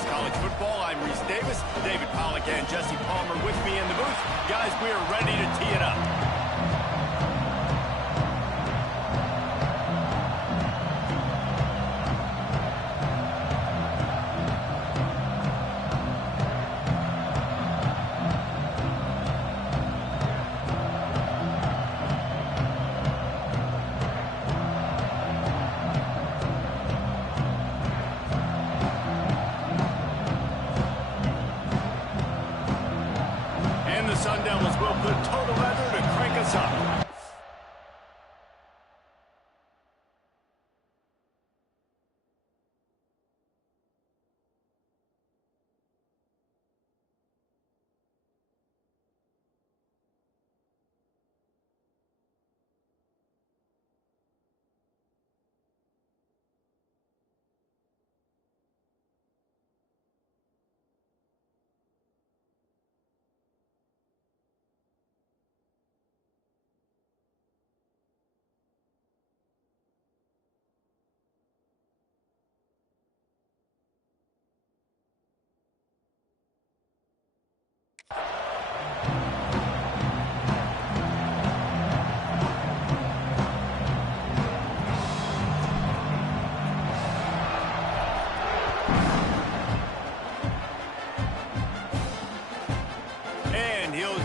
Talks College Football. I'm Reese Davis, David Pollack and Jesse Palmer with me in the booth. Guys, we are ready to tee it up. Sun Devils will put total weather to crank us up.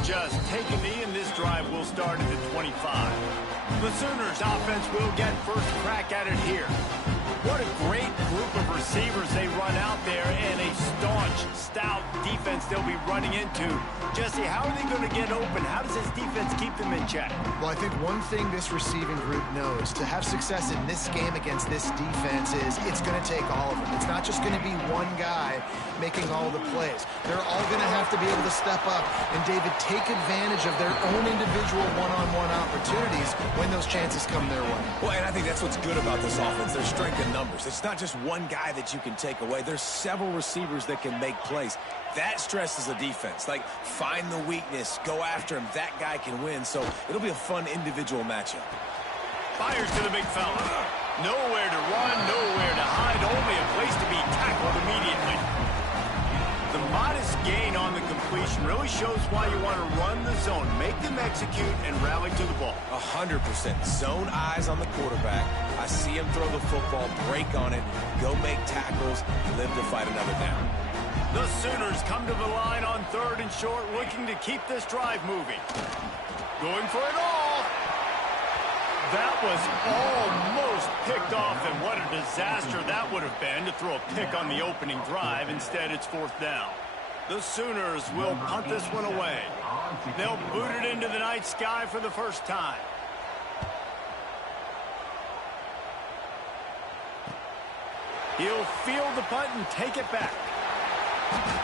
Just take a knee, and this drive will start at the 25. The Sooners offense will get first crack at it here. What a great group of receivers they run out there, and a staunch, stout defense they'll be running into. Jesse, how are they going to get open? How does this defense keep them in check? Well, I think one thing this receiving group knows, to have success in this game against this defense, is it's going to take all of them. It's not just going to be one guy making all the plays. They're all going to have to be able to step up and, David, take advantage of their own individual one-on-one opportunities when those chances come their way. Well, and I think that's what's good about this offense. Their strength in numbers. It's not just one guy that you can take away. There's several receivers that can make plays. That stresses the defense. Like, find the weakness, go after him. That guy can win. So it'll be a fun individual matchup. Fires to the big fella. Nowhere to run, nowhere to hide, only a place to be tackled immediately. The modest gain on the completion really shows why you want to run the zone, make them execute, and rally to the ball. 100%. Zone eyes on the quarterback. I see him throw the football, break on it, go make tackles, live to fight another down. The Sooners come to the line on 3rd and short, looking to keep this drive moving. Going for it all. That was almost picked off, and what a disaster that would have been to throw a pick on the opening drive. Instead, it's 4th down. The Sooners will punt this one away. They'll boot it into the night sky for the first time. He'll field the punt and take it back.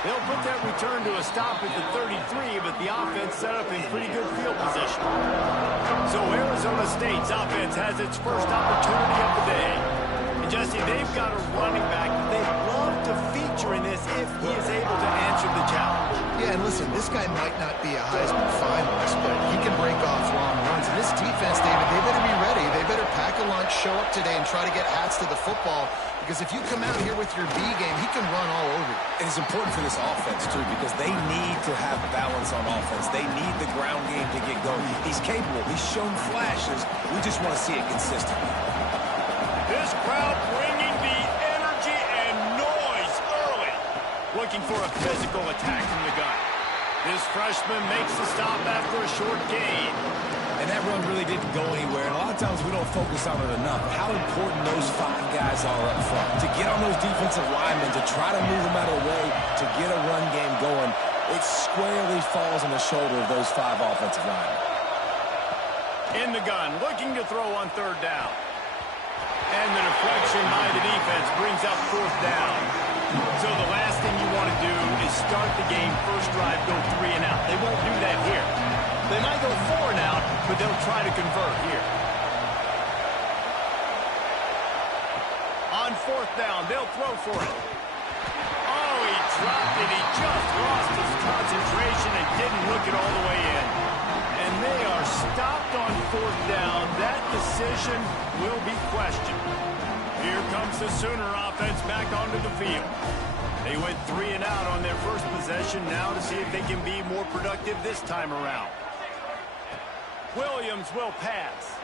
They'll put that return to a stop at the 33, but the offense set up in pretty good field position. So Arizona State's offense has its first opportunity of the day. And Jesse, they've got a running back they'd love to feature in this if he is able to answer the challenge. Yeah, and listen, this guy might not be a Heisman finalist, but he can break off long runs. And this defense, David, they better be ready. They better pack a lunch, show up today, and try to get hats to the football. Because if you come out here with your B game, he can run all over you. And it's important for this offense, too, because they need to have balance on offense. They need the ground game to get going. He's capable. He's shown flashes. We just want to see it consistently. This crowd bringing the energy and noise early. Looking for a physical attack from the gun. This freshman makes the stop after a short gain. And that run really didn't go anywhere. And a lot of times we don't focus on it enough. How important those 5 guys are up front. To get on those defensive linemen, to try to move them out of the way, to get a run game going, it squarely falls on the shoulder of those 5 offensive linemen. In the gun, looking to throw on 3rd down. And the deflection by the defense brings up 4th down. So the last thing you want to do is start the game, first drive, go 3 and out. They won't do that here. They might go 4 and out, but they'll try to convert here. On 4th down, they'll throw for it. Oh, he dropped it. He just lost his concentration and didn't look it all the way in. And they are stopped on 4th down. That decision will be questioned. Here comes the Sooner offense back onto the field. They went 3 and out on their first possession, now to see if they can be more productive this time around. Williams will pass.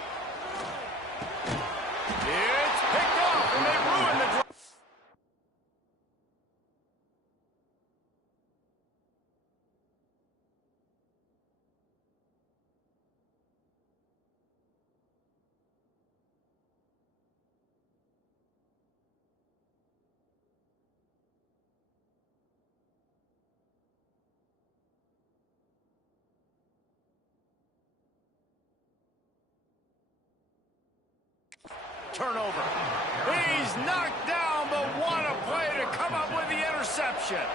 It's picked off, and they ruin the drive. Turnover. He's knocked down, but what a play to come up with the interception.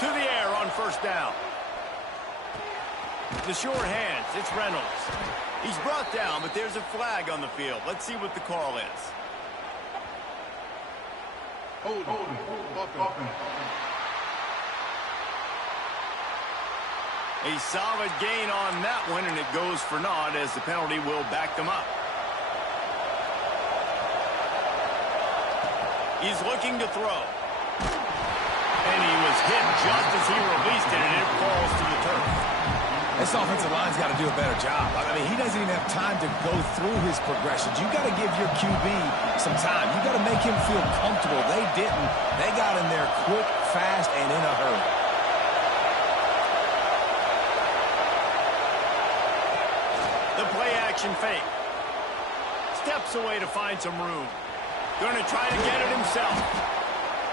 To the air on first down. The short hands, it's Reynolds. He's brought down, but there's a flag on the field. Let's see what the call is. Hold. A solid gain on that one, and it goes for naught as the penalty will back them up. He's looking to throw. And he was hit just as he released it, and it falls to the turf. This offensive line's got to do a better job. I mean, he doesn't even have time to go through his progressions. You got to give your QB some time. You got to make him feel comfortable. They didn't. They got in there quick, fast, and in a hurry. The play action fake. Steps away to find some room. Going to try to get it himself.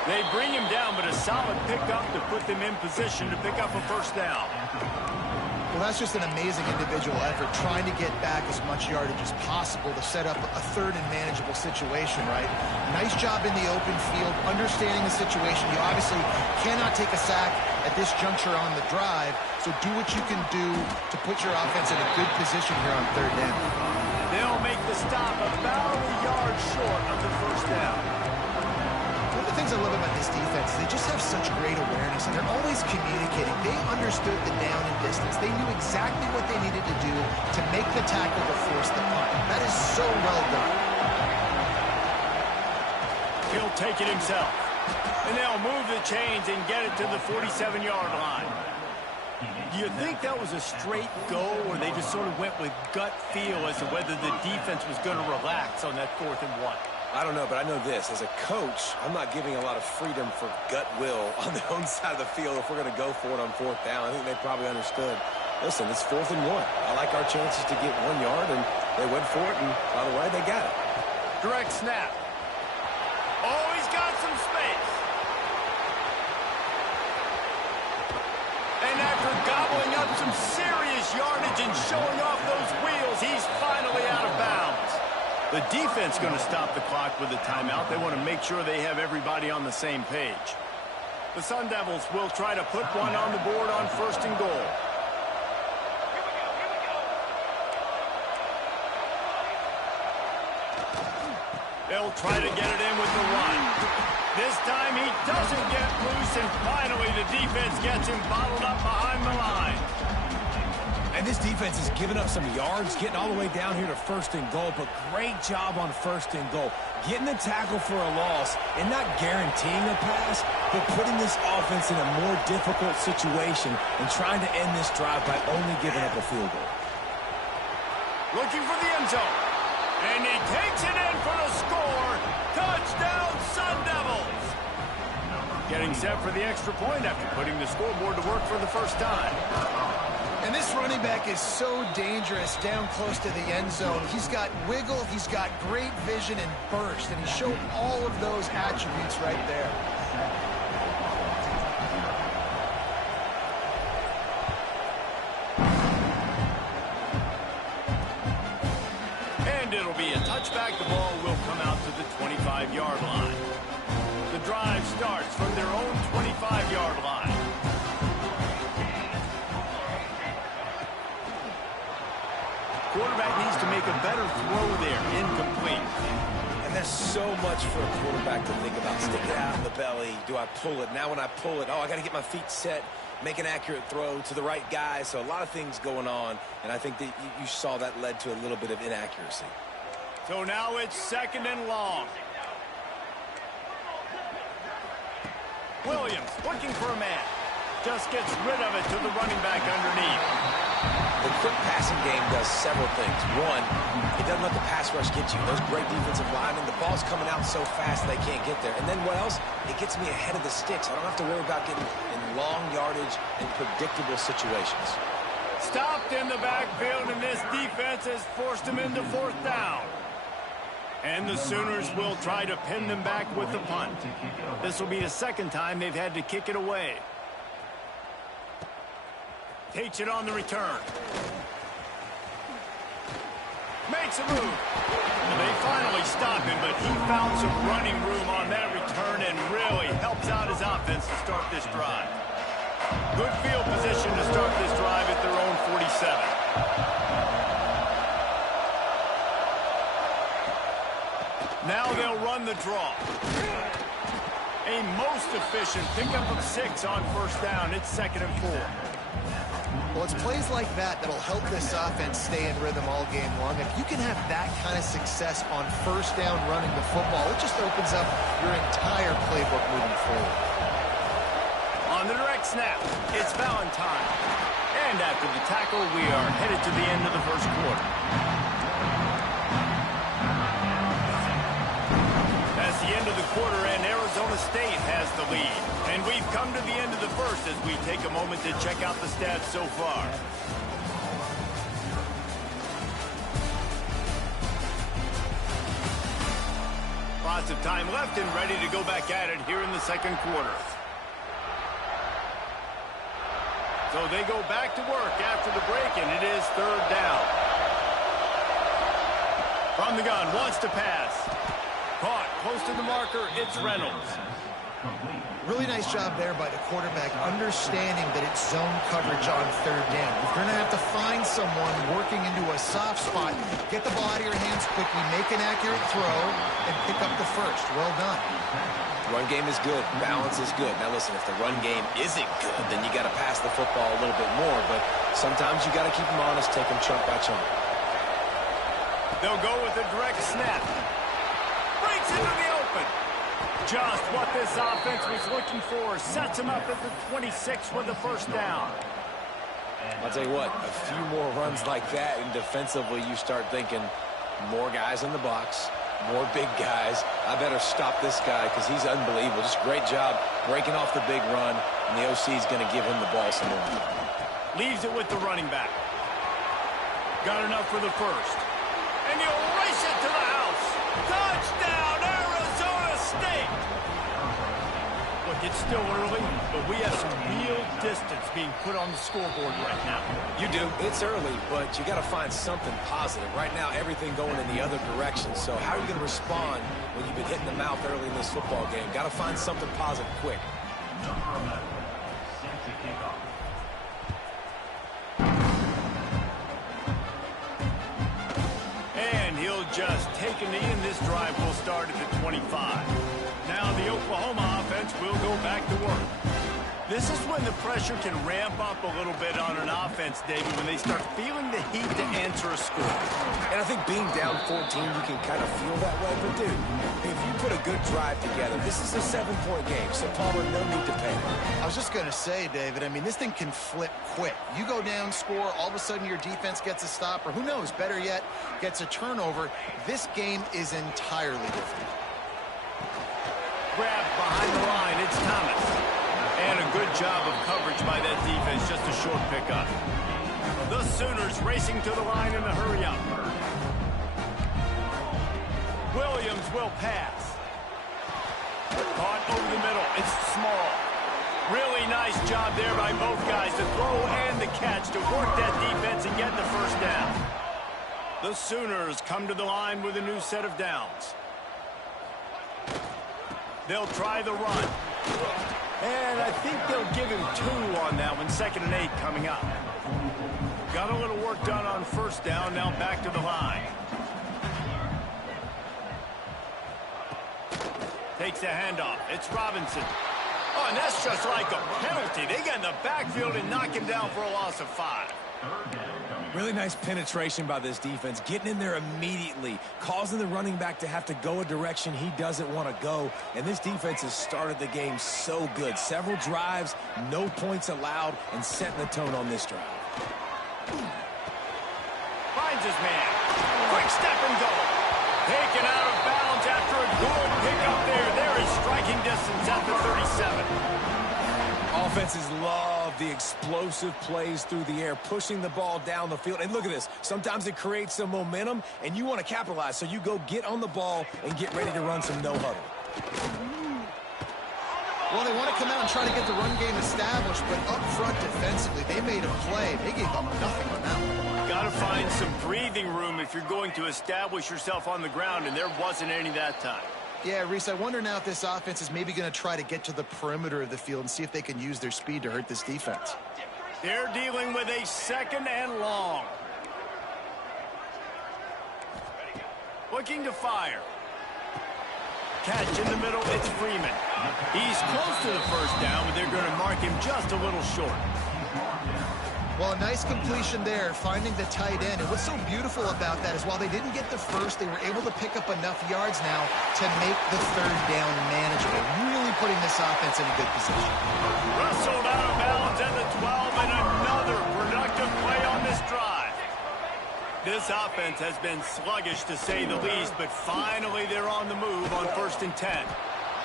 They bring him down, but a solid pickup to put them in position to pick up a first down. Well, that's just an amazing individual effort, trying to get back as much yardage as possible to set up a third and manageable situation, right? Nice job in the open field, understanding the situation. You obviously cannot take a sack at this juncture on the drive, so do what you can do to put your offense in a good position here on third down. They'll make the stop about a yard short of the first down. One of the things I love about this defense is they just have such great awareness, and they're always communicating. They understood the down and distance. They knew exactly what they needed to do to make the tackle to force the punt. That is so well done. He'll take it himself. And they'll move the chains and get it to the 47-yard line. Do you think that was a straight go, or they just sort of went with gut feel as to whether the defense was going to relax on that 4th and 1? I don't know, but I know this. As a coach, I'm not giving a lot of freedom for gut will on their own side of the field if we're going to go for it on 4th down. I think they probably understood. Listen, it's 4th and 1. I like our chances to get 1 yard, and they went for it, and by the way, they got it. Direct snap. Oh, he's got some space. And after gobbling up some serious yardage and showing off those wheels, he's finally out of bounds. The defense going to stop the clock with a timeout. They want to make sure they have everybody on the same page. The Sun Devils will try to put one on the board on 1st and goal. They'll try to get it in with the run. This time he doesn't get loose, and finally the defense gets him bottled up behind the line. And this defense has given up some yards, getting all the way down here to 1st and goal, but great job on 1st and goal. Getting the tackle for a loss and not guaranteeing a pass, but putting this offense in a more difficult situation and trying to end this drive by only giving up a field goal. Looking for the end zone. And he takes it in for the score. Touchdown, Sun Devils. Getting set for the extra point after putting the scoreboard to work for the first time. And this running back is so dangerous down close to the end zone. He's got wiggle, he's got great vision and burst, and he showed all of those attributes right there. And it'll be a touchback. The ball will come out to the 25-yard line. The drive starts from their own 25-yard line. Quarterback needs to make a better throw there. Incomplete. And there's so much for a quarterback to think about. Stick it out in the belly. Do I pull it? Now when I pull it, oh, I got to get my feet set, make an accurate throw to the right guy. So a lot of things going on, and I think that you saw that led to a little bit of inaccuracy. So now it's 2nd and long. Williams looking for a man. Just gets rid of it to the running back underneath. The quick passing game does several things. One, it doesn't let the pass rush get you. Those great defensive linemen, the ball's coming out so fast they can't get there. And then what else? It gets me ahead of the sticks. I don't have to worry about getting in long yardage and predictable situations. Stopped in the backfield, and this defense has forced him into fourth down. And the Sooners will try to pin them back with the punt. This will be the second time they've had to kick it away. Takes it on the return. Makes a move. Well, they finally stop him, but he found some running room on that return and really helps out his offense to start this drive. Good field position to start this drive at their own 47. Now they'll run the draw. A most efficient pickup of 6 on first down. It's 2nd and 4. Well, it's plays like that that'll help this offense stay in rhythm all game long. If you can have that kind of success on first down running the football, it just opens up your entire playbook moving forward. On the direct snap, it's Valentine. And after the tackle, we are headed to the end of the first quarter. That's the end of the quarter, and Arizona State has the lead. And we've come to the end of the first as we take a moment to check out the stats so far. Lots of time left and ready to go back at it here in the second quarter. So they go back to work after the break, and it is 3rd down. From the gun, wants to pass. Caught close to the marker, it's Reynolds. Really nice job there by the quarterback, understanding that it's zone coverage on 3rd down. If you're going to have to find someone working into a soft spot, get the ball out of your hands quickly, make an accurate throw, and pick up the first. Well done. Run game is good. Balance is good. Now listen, if the run game isn't good, then you got to pass the football a little bit more. But sometimes you got to keep them honest, take them chunk by chunk. They'll go with a direct snap. Breaks into the open. Just what this offense was looking for. Sets him up at the 26 with the first down. I'll tell you what, a few more runs like that, and defensively you start thinking more guys in the box, more big guys. I better stop this guy because he's unbelievable. Just great job breaking off the big run, and the OC is going to give him the ball some more. Leaves it with the running back. Got enough for the first. And he'll race it to the house. Touchdown, Arizona State! Look, it's still early, but we have some real distance being put on the scoreboard right now. You do. It's early, but you got to find something positive. Right now, everything going in the other direction. So how are you going to respond when you've been hitting the mouth early in this football game? Got to find something positive quick. And he'll just take a knee, and this drive will start at the 25. Now the Oklahoma offense will go back to work. This is when the pressure can ramp up a little bit on an offense, David, when they start feeling the heat to answer a score. And I think being down 14, you can kind of feel that way. But, dude, if you put a good drive together, this is a 7-point game, so Palmer, no need to panic. I was just going to say, David, I mean, this thing can flip quick. You go down, score, all of a sudden your defense gets a stop, or who knows, better yet, gets a turnover. This game is entirely different. Grab behind the line, it's Thomas. And a good job of coverage by that defense, just a short pickup. The Sooners racing to the line in a hurry-up. Williams will pass. Caught over the middle, it's Small. Really nice job there by both guys, the throw and the catch to work that defense and get the first down. The Sooners come to the line with a new set of downs. They'll try the run. And I think they'll give him 2 on that one. 2nd and 8 coming up. Got a little work done on first down. Now back to the line. Takes a handoff. It's Robinson. Oh, and that's just like a penalty. They get in the backfield and knock him down for a loss of 5. Really nice penetration by this defense, getting in there immediately, causing the running back to have to go a direction he doesn't want to go. And this defense has started the game so good. Several drives, no points allowed, and setting the tone on this drive. Finds his man. Quick step and go. Taken out of bounds after a good pickup there. There is striking distance at the 37. Offenses love the explosive plays through the air, pushing the ball down the field. And look at this. Sometimes it creates some momentum, and you want to capitalize. So you go get on the ball and get ready to run some no-huddle. Well, they want to come out and try to get the run game established, but up front defensively, they made a play. They gave up nothing on that one. Got to find some breathing room if you're going to establish yourself on the ground, and there wasn't any that time. Yeah, Reese, I wonder now if this offense is maybe going to try to get to the perimeter of the field and see if they can use their speed to hurt this defense. They're dealing with a 2nd and long. Looking to fire. Catch in the middle, it's Freeman. He's close to the first down, but they're going to mark him just a little short. Well, a nice completion there, finding the tight end. And what's so beautiful about that is while they didn't get the first, they were able to pick up enough yards now to make the 3rd down manageable. Really putting this offense in a good position. Wrestled out of bounds at the 12, and another productive play on this drive. This offense has been sluggish to say the least, but finally they're on the move on 1st and 10.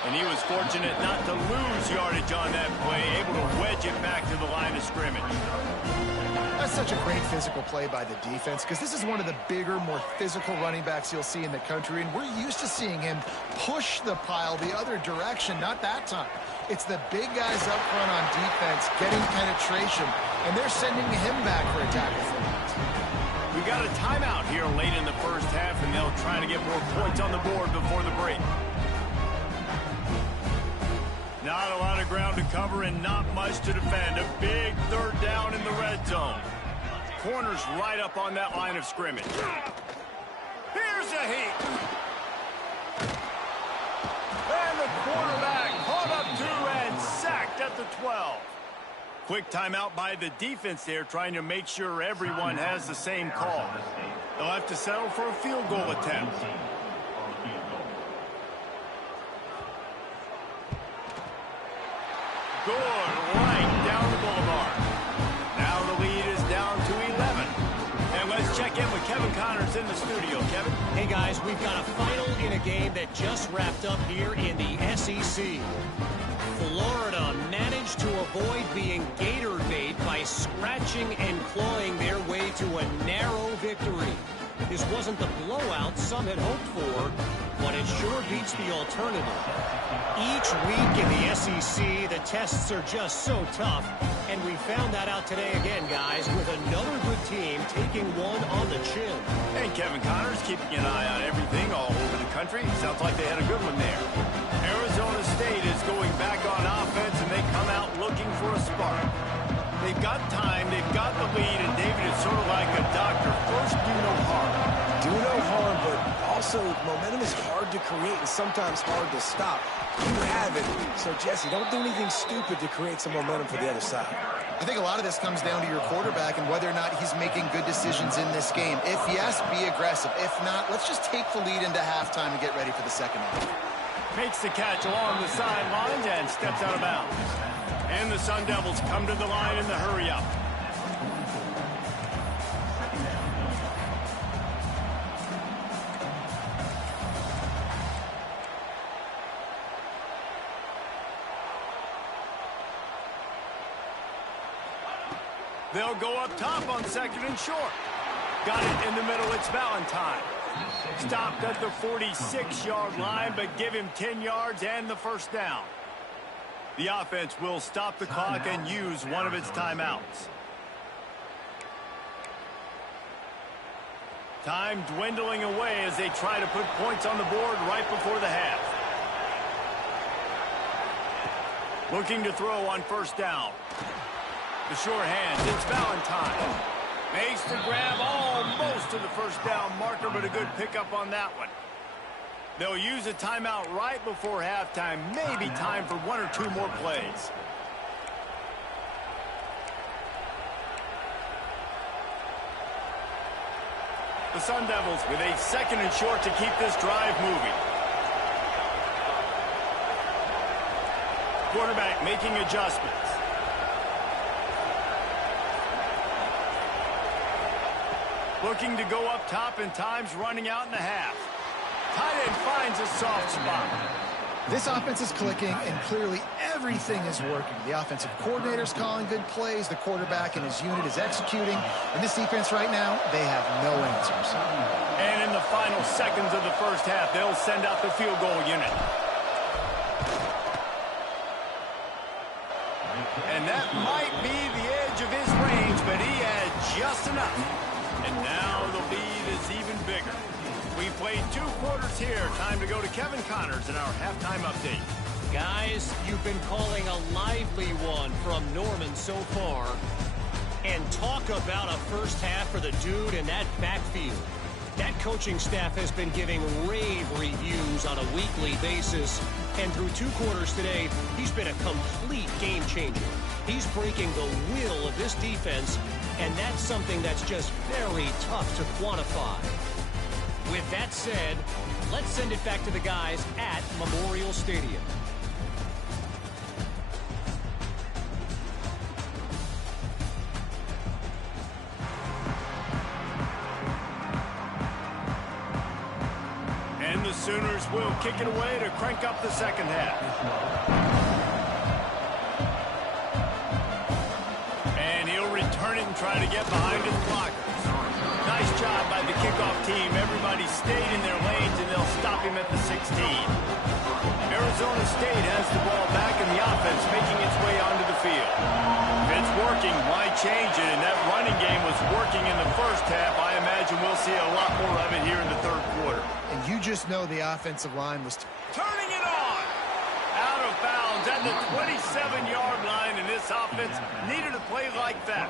And he was fortunate not to lose yardage on that play, able to wedge it back to the line of scrimmage. That's such a great physical play by the defense because this is one of the bigger, more physical running backs you'll see in the country, and we're used to seeing him push the pile the other direction. Not that time. It's the big guys up front on defense getting penetration, and they're sending him back for a tackle for that. We got a timeout here late in the first half, and they'll try to get more points on the board before the break. Not a lot of ground to cover and not much to defend. A big 3rd down in the red zone. Corners right up on that line of scrimmage. Here's a heat. And the quarterback caught up 2 and sacked at the 12. Quick timeout by the defense there, trying to make sure everyone has the same call. They'll have to settle for a field goal attempt. Good, right down the boulevard. Now the lead is down to 11. And let's check in with Kevin Connors in the studio. Kevin? Hey, guys, we've got a final in a game that just wrapped up here in the SEC. Florida managed to avoid being gator bait by scratching and clawing their way to a narrow victory. This wasn't the blowout some had hoped for, but it sure beats the alternative. Each week in the SEC, the tests are just so tough, and we found that out today again, guys, with another good team taking one on the chin. And Kevin Connors keeping an eye on everything all over the country. Sounds like they had a good one there. Arizona State is going back on offense, and they come out looking for a spark. They've got time, they've got the lead, and David is sort of like a doctor. First, do no harm. Do no harm, but also momentum is hard to create and sometimes hard to stop. You have it. So, Jesse, don't do anything stupid to create some momentum for the other side. I think a lot of this comes down to your quarterback and whether or not he's making good decisions in this game. If yes, be aggressive. If not, let's just take the lead into halftime and get ready for the second half. Makes the catch along the sidelines and steps out of bounds. And the Sun Devils come to the line in the hurry-up. They'll go up top on 2nd and short. Got it in the middle, it's Valentine. Stopped at the 46-yard line, but give him 10 yards and the first down. The offense will stop the clock and use one of its timeouts. Time dwindling away as they try to put points on the board right before the half. Looking to throw on 1st down. The sure hands, it's Valentine. Makes the grab almost to the 1st down marker, but a good pickup on that one. They'll use a timeout right before halftime. Maybe time for 1 or 2 more plays. The Sun Devils with a 2nd and short to keep this drive moving. Quarterback making adjustments. Looking to go up top, and time's running out in the half. Tight end finds a soft spot. This offense is clicking, and clearly everything is working. The offensive coordinator's calling good plays. The quarterback and his unit is executing. And this defense right now, they have no answers. And in the final seconds of the first half, they'll send out the field goal unit. And that might be the edge of his range, but he had just enough. And now the lead is even bigger. We played 2 quarters here. Time to go to Kevin Connors in our halftime update. Guys, you've been calling a lively one from Norman so far. And talk about a first half for the dude in that backfield. That coaching staff has been giving rave reviews on a weekly basis. And through 2 quarters today, he's been a complete game changer. He's breaking the will of this defense, and that's something that's just very tough to quantify. With that said, let's send it back to the guys at Memorial Stadium. And the Sooners will kick it away to crank up the second half. And he'll return it and try to get behind his blockers. Nice job by the kickoff team. Everybody stayed in their lanes, and they'll stop him at the 16. Arizona State has the ball back, and the offense making its way onto the field. If it's working, why change it? And that running game was working in the first half. I imagine we'll see a lot more of it here in the third quarter. And you just know the offensive line was Turning it on! Out of bounds at the 27-yard line, and this offense needed a play like that.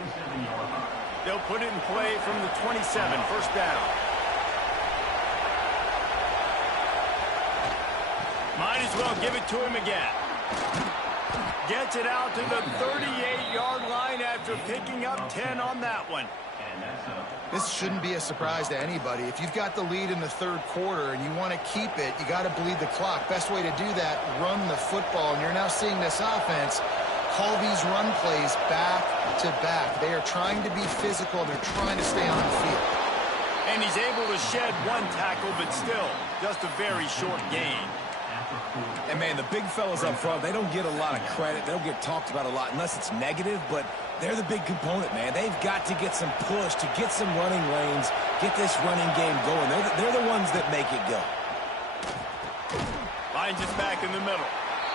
They'll put it in play from the 27, first down. Might as well give it to him again. Gets it out to the 38-yard line after picking up 10 on that one. This shouldn't be a surprise to anybody. If you've got the lead in the third quarter and you want to keep it, you got to bleed the clock. Best way to do that, run the football. And you're now seeing this offense call these run plays back to back. They are trying to be physical. They're trying to stay on the field. And he's able to shed 1 tackle, but still just a very short gain. And, man, the big fellas up front, they don't get a lot of credit. They don't get talked about a lot unless it's negative, but they're the big component, man. They've got to get some push, to get some running lanes, get this running game going. They're the ones that make it go. Finds it back in the middle.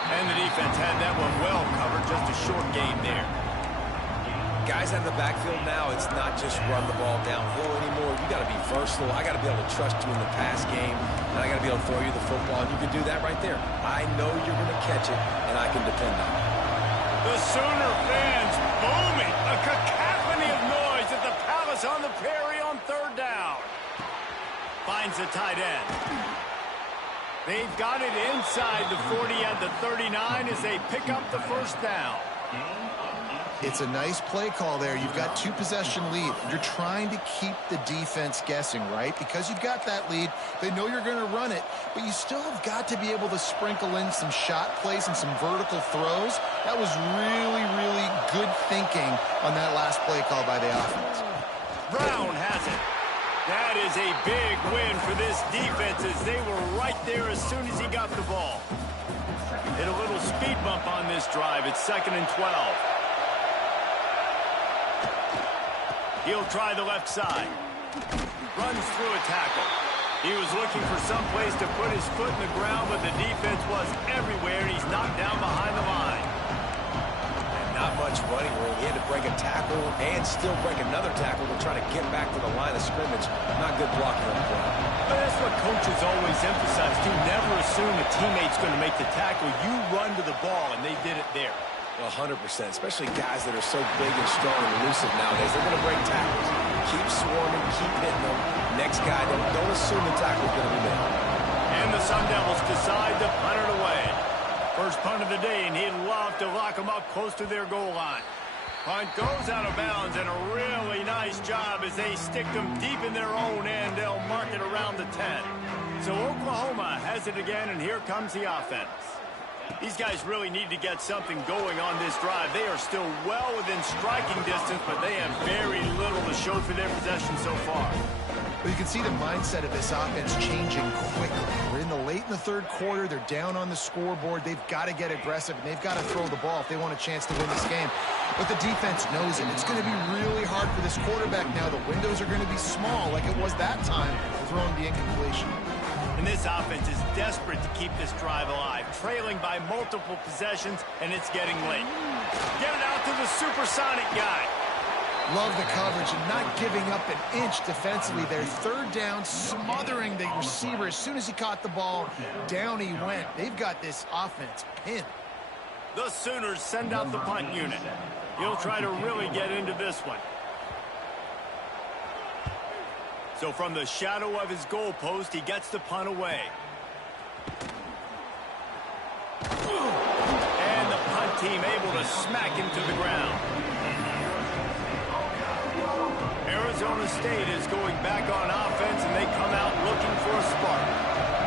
And the defense had that one well covered, just a short gain there. Guys out of the backfield now, it's not just run the ball downhill anymore. You got to be versatile. I got to be able to trust you in the pass game, and I got to be able to throw you the football, and you can do that right there. I know you're going to catch it, and I can depend on it. The Sooner fans booming. A cacophony of noise at the Palace on the Prairie on third down. Finds the tight end. They've got it inside the 40 at the 39 as they pick up the first down. It's a nice play call there. You've got 2-possession lead. You're trying to keep the defense guessing, right? Because you've got that lead. They know you're going to run it, but you still have got to be able to sprinkle in some shot plays and some vertical throws. That was really, really good thinking on that last play call by the offense. Brown has it. That is a big win for this defense as they were right there as soon as he got the ball. Hit a little speed bump on this drive. It's 2nd and 12. He'll try the left side. Runs through a tackle. He was looking for some place to put his foot in the ground, but the defense was everywhere, and he's knocked down behind the line. And not much running room. He had to break a tackle and still break another tackle to try to get back to the line of scrimmage. Not good blocking on the play. But that's what coaches always emphasize, too. Never assume a teammate's going to make the tackle. You run to the ball, and they did it there. 100%, especially guys that are so big and strong and elusive nowadays. They're going to break tackles. Keep swarming, keep hitting them. Next guy, don't assume the tackle's going to be made. And the Sun Devils decide to punt it away. First punt of the day, and he'd love to lock them up close to their goal line. Punt goes out of bounds, and a really nice job as they stick them deep in their own end. They'll mark it around the 10. So Oklahoma has it again, and here comes the offense. These guys really need to get something going on this drive. They are still well within striking distance, but they have very little to show for their possession so far. Well, you can see the mindset of this offense changing quickly. We're in the third quarter. They're down on the scoreboard. They've got to get aggressive, and they've got to throw the ball if they want a chance to win this game. But the defense knows it. It's going to be really hard for this quarterback now. The windows are going to be small like it was that time throwing the incompletion. And this offense is desperate to keep this drive alive, trailing by multiple possessions, and it's getting late. Get it out to the supersonic guy. Love the coverage and not giving up an inch defensively. They're third down, smothering the receiver. As soon as he caught the ball, down he went. They've got this offense pinned. The Sooners send out the punt unit. He'll try to really get into this one. So from the shadow of his goalpost, he gets the punt away. And the punt team able to smack him to the ground. Arizona State is going back on offense, and they come out looking for a spark.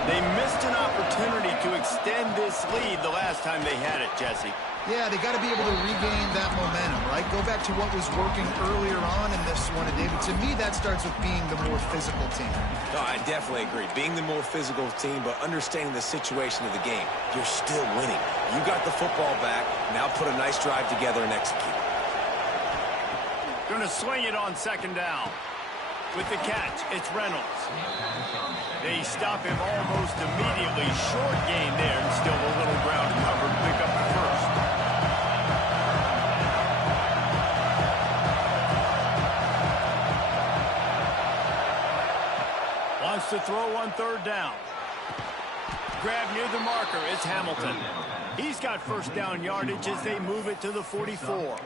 They missed an opportunity to extend this lead the last time they had it, Jesse. Yeah, they got to be able to regain that momentum, right? Go back to what was working earlier on in this one. And David, to me, that starts with being the more physical team. No, I definitely agree. Being the more physical team, but understanding the situation of the game. You're still winning. You got the football back. Now put a nice drive together and execute. Going to swing it on second down. With the catch, it's Reynolds. They stop him almost immediately. Short gain there, and still a little ground to cover to pick up the first. Wants to throw on third down. Grab near the marker, it's Hamilton. He's got first down yardage as they move it to the 44.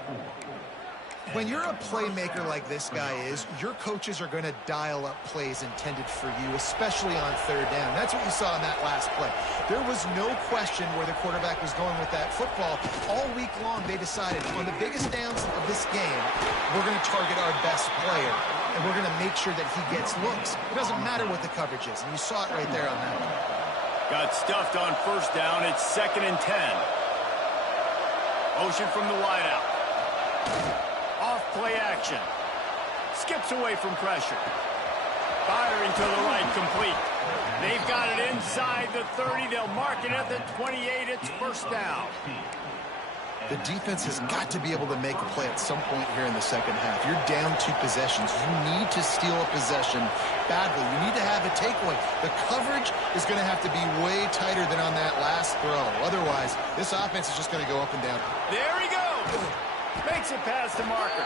When you're a playmaker like this guy is, your coaches are going to dial up plays intended for you, especially on third down. That's what you saw in that last play. There was no question where the quarterback was going with that football. All week long, they decided on the biggest downs of this game, we're going to target our best player, and we're going to make sure that he gets looks. It doesn't matter what the coverage is, and you saw it right there on that one. Got stuffed on first down. It's 2nd and 10. Motion from the wideout. Off play action. Skips away from pressure. Firing to the right, complete. They've got it inside the 30. They'll mark it at the 28. It's first down. The defense has got to be able to make a play at some point here in the second half. You're down 2 possessions. You need to steal a possession badly. You need to have a takeaway. The coverage is going to have to be way tighter than on that last throw. Otherwise, this offense is just going to go up and down. There he goes. Makes it past the marker.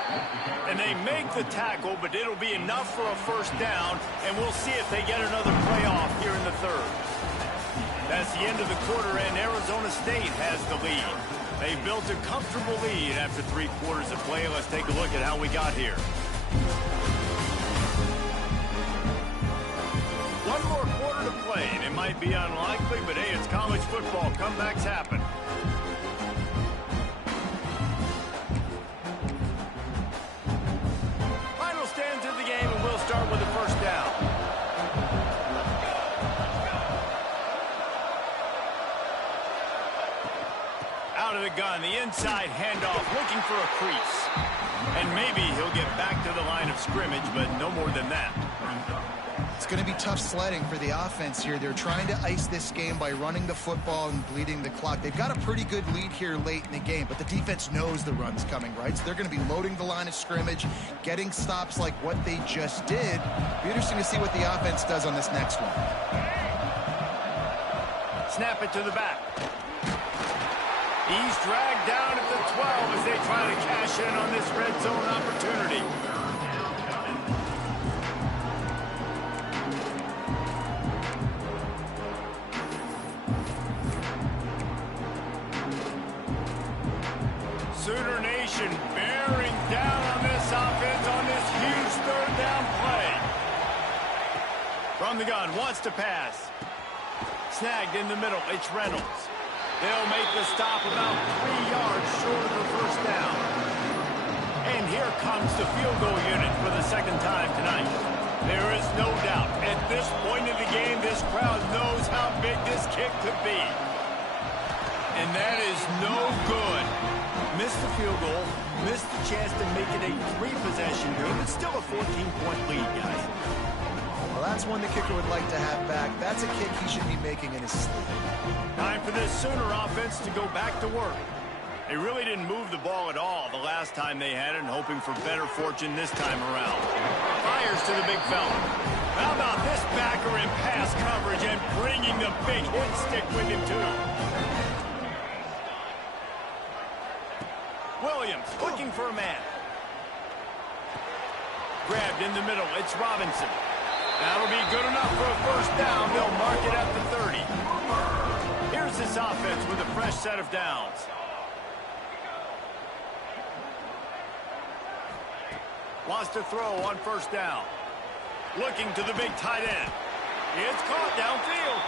And they make the tackle, but it'll be enough for a first down, and we'll see if they get another play off here in the third. That's the end of the quarter, and Arizona State has the lead. They built a comfortable lead after 3 quarters of play. Let's take a look at how we got here. One more quarter to play, and it might be unlikely, but hey, it's college football. Comebacks happen. Final stands of the game, and we'll start with the first down. Out of the gun, the inside handoff, looking for a crease. And maybe he'll get back to the line of scrimmage, but no more than that. It's going to be tough sledding for the offense here. They're trying to ice this game by running the football and bleeding the clock. They've got a pretty good lead here late in the game, but the defense knows the run's coming, right? So they're going to be loading the line of scrimmage, getting stops like what they just did. Be interesting to see what the offense does on this next one. Snap it to the back. He's dragged down at the 12 as they try to cash in on this red zone opportunity. Sooner Nation bearing down on this offense on this huge third down play. From the gun, wants to pass. Snagged in the middle, it's Reynolds. They'll make the stop about 3 yards short of the first down. here comes the field goal unit for the second time tonight. There is no doubt, at this point in the game, this crowd knows how big this kick could be. And that is no good. Missed the field goal, missed the chance to make it a 3-possession game. It's still a 14-point lead, guys. Well, that's one the kicker would like to have back. That's a kick he should be making in his sleep. Time for this Sooner offense to go back to work. They really didn't move the ball at all the last time they had it, and hoping for better fortune this time around. Fires to the big fella. How about this backer in pass coverage and bringing the big hit stick with him, too. Williams looking for a man. Grabbed in the middle. It's Robinson. That'll be good enough for a first down. They'll mark it at the 30. Here's this offense with a fresh set of downs. Wants to throw on first down. Looking to the big tight end. It's caught downfield.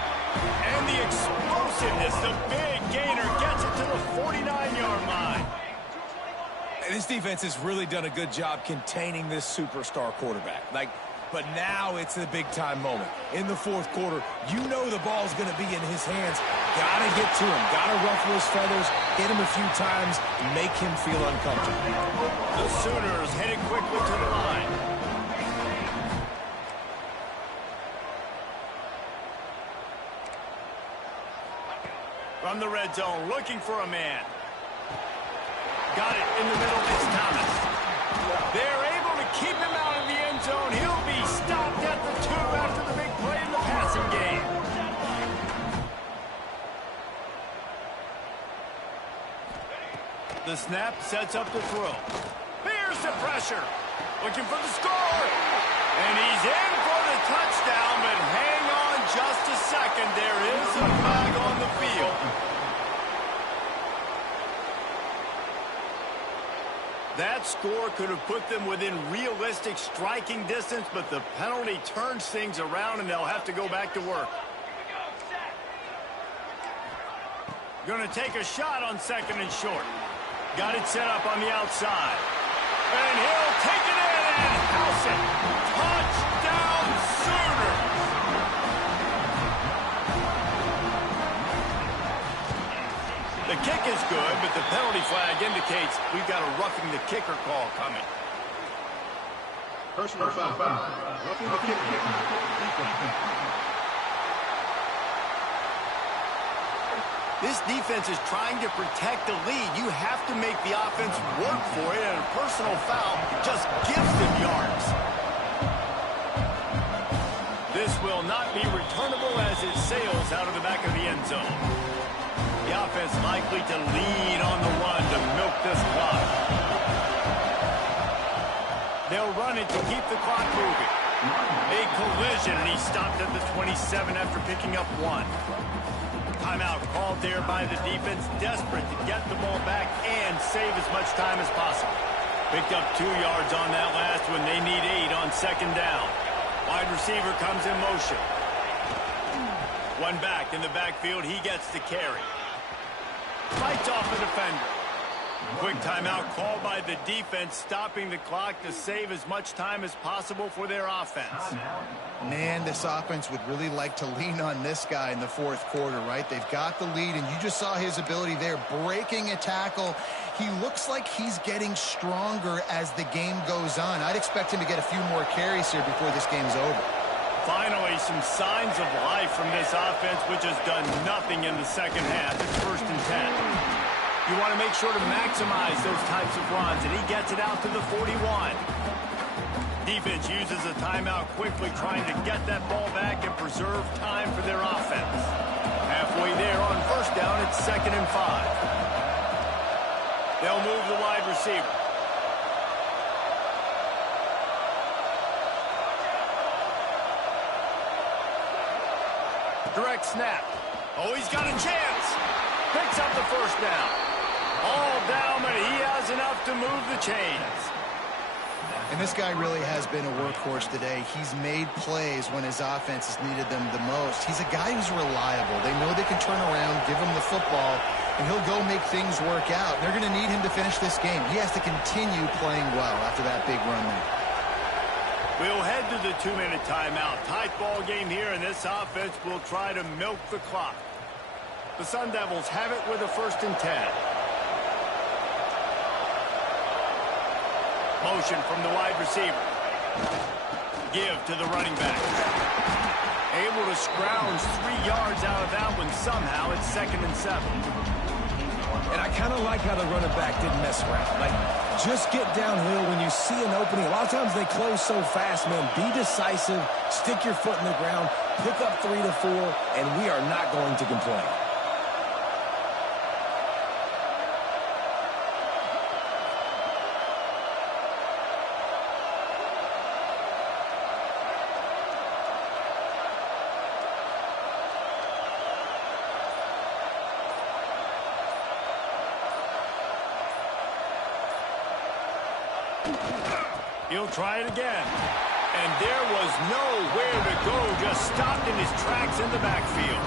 And the explosiveness, the big gainer gets it to the 49-yard line. This defense has really done a good job containing this superstar quarterback. But now it's the big-time moment. In the fourth quarter, you know the ball's going to be in his hands. Got to get to him. Got to ruffle his feathers, hit him a few times, make him feel uncomfortable. The Sooners headed quickly to the line. From the red zone, looking for a man. Got it in the middle. It's Thomas. They're able to keep him out of the end zone. He'll be stopped at the 2 after the big play in the passing game. The snap sets up the throw. Here's the pressure. Looking for the score. And he's in for the touchdown, but hang on just a second. There is a flag on the field. That score could have put them within realistic striking distance, but the penalty turns things around, and they'll have to go back to work. Going to take a shot on second and short. Got it set up on the outside. And he'll take it in and house it. Touchdown, Sooners! The kick is good, but the penalty flag indicates we've got a roughing the kicker call coming. Personal foul. Roughing the kicker. This defense is trying to protect the lead. You have to make the offense work for it, and a personal foul just gives them yards. This will not be returnable as it sails out of the back of the end zone. The offense likely to lead on the run to milk this clock. They'll run it to keep the clock moving. A collision, and he stopped at the 27 after picking up 1. Timeout called there by the defense, desperate to get the ball back and save as much time as possible. Picked up 2 yards on that last one. They need 8 on second down. Wide receiver comes in motion. One back in the backfield. He gets the carry. Fights off the defender. Quick timeout called by the defense, stopping the clock to save as much time as possible for their offense. Man, this offense would really like to lean on this guy in the fourth quarter, right? They've got the lead, and you just saw his ability there, breaking a tackle. He looks like he's getting stronger as the game goes on. I'd expect him to get a few more carries here before this game's over. Finally, some signs of life from this offense, which has done nothing in the second half. It's 1st and 10. You want to make sure to maximize those types of runs, and he gets it out to the 41. Defense uses a timeout quickly, trying to get that ball back and preserve time for their offense. Halfway there on first down, it's 2nd and 5. They'll move the wide receiver. Direct snap. Oh, he's got a chance. Picks up the first down. All down, but he has enough to move the chains. And this guy really has been a workhorse today. He's made plays when his offense has needed them the most. He's a guy who's reliable. They know they can turn around, give him the football, and he'll go make things work out. They're going to need him to finish this game. He has to continue playing well after that big run there. We'll head to the 2-minute timeout. Tight ball game here, and this offense will try to milk the clock. The Sun Devils have it with a 1st and 10. Motion from the wide receiver. Give to the running back. Able to scrounge 3 yards out of that one. Somehow it's 2nd and 7. And I kind of like how the running back didn't mess around. Like, just get downhill when you see an opening. A lot of times they close so fast, man. Be decisive, stick your foot in the ground, pick up 3 to 4, and we are not going to complain. He'll try it again. And there was nowhere to go, just stopped in his tracks in the backfield.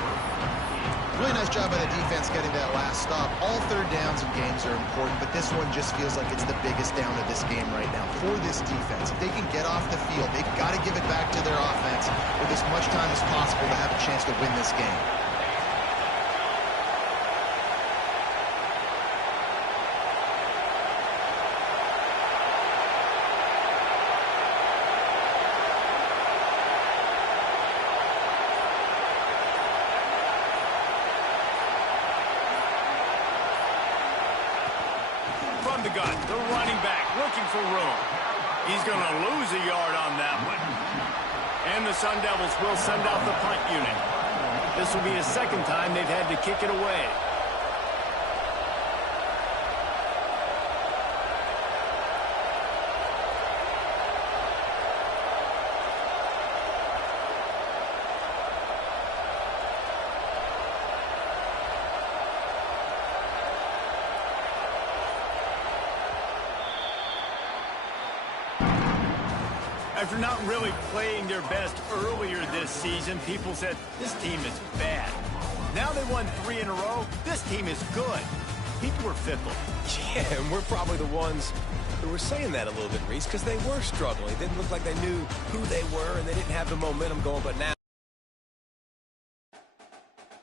Really nice job by the defense getting that last stop. All 3rd downs in games are important, but this one just feels like it's the biggest down of this game right now for this defense. If they can get off the field, they've got to give it back to their offense with as much time as possible to have a chance to win this game. From the gun, the running back looking for room. He's going to lose a yard on that one. And the Sun Devils will send out the punt unit. This will be the 2nd time they've had to kick it away. After not really playing their best earlier this season, people said, this team is bad. Now they won 3 in a row. This team is good. People were fickle. Yeah, and we're probably the ones who were saying that a little bit, Reese, because they were struggling. It didn't look like they knew who they were, and they didn't have the momentum going, but now